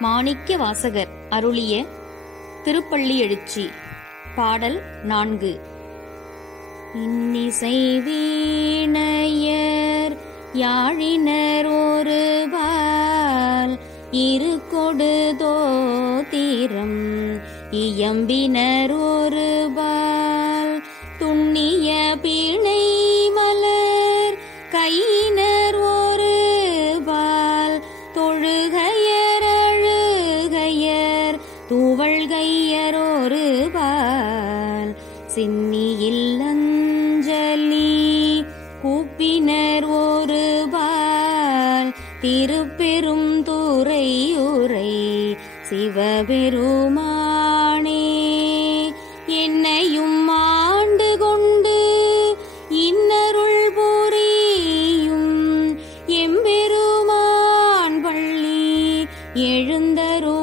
மாணிக்க வாசகர் அருளிய திருப்பள்ளி எழுச்சி பாடல் நான்கு. இன்னிசை வீணையர் யாழினர் ஒருபால் இரு கொடுதோ தீரம் இயம்பினர் ஒருபால் தூவழ்கையர் ஒருபால் சின்னியில் அஞ்சலி கூப்பினர் ஒருபால் திருப்பெரும் துறையுரை சிவபெருமானே. என்னையும் ஆண்டு கொண்டு இன்னருள் புரியும் எம்பெருமான் பள்ளி எழுந்தரோ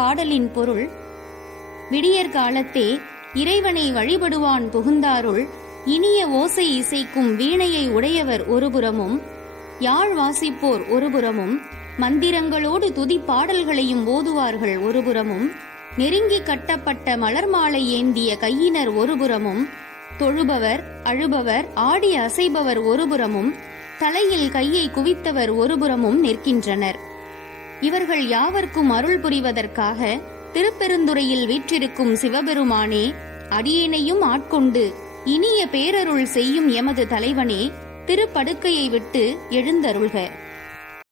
பாடலின் பொருள் விடியற் காலத்தே இறைவனை வழிபடுவான் புகுந்தாருள் இனிய ஓசை இசைக்கும் வீணையை உடையவர் ஒருபுறமும் யாழ் வாசிப்போர் ஒருபுறமும் மந்திரங்களோடு துதி பாடல்களையும் ஓதுவார்கள் ஒருபுறமும் நெருங்கி கட்டப்பட்ட மலர் மாலை ஏந்திய கையினர் ஒருபுறமும் தொழுபவர் அழுபவர் ஆடி அசைபவர் ஒருபுறமும் தலையில் கையை குவித்தவர் ஒருபுறமும் நிற்கின்றனர். இவர்கள் யாவர்க்கும் அருள் புரிவதற்காக திருப்பெருந்துறையில் வீற்றிருக்கும் சிவபெருமானே அடியேனையும் ஆட்கொண்டு இனிய பேரருள் செய்யும் எமது தலைவனே திருப்படுக்கையை விட்டு எழுந்தருள்க.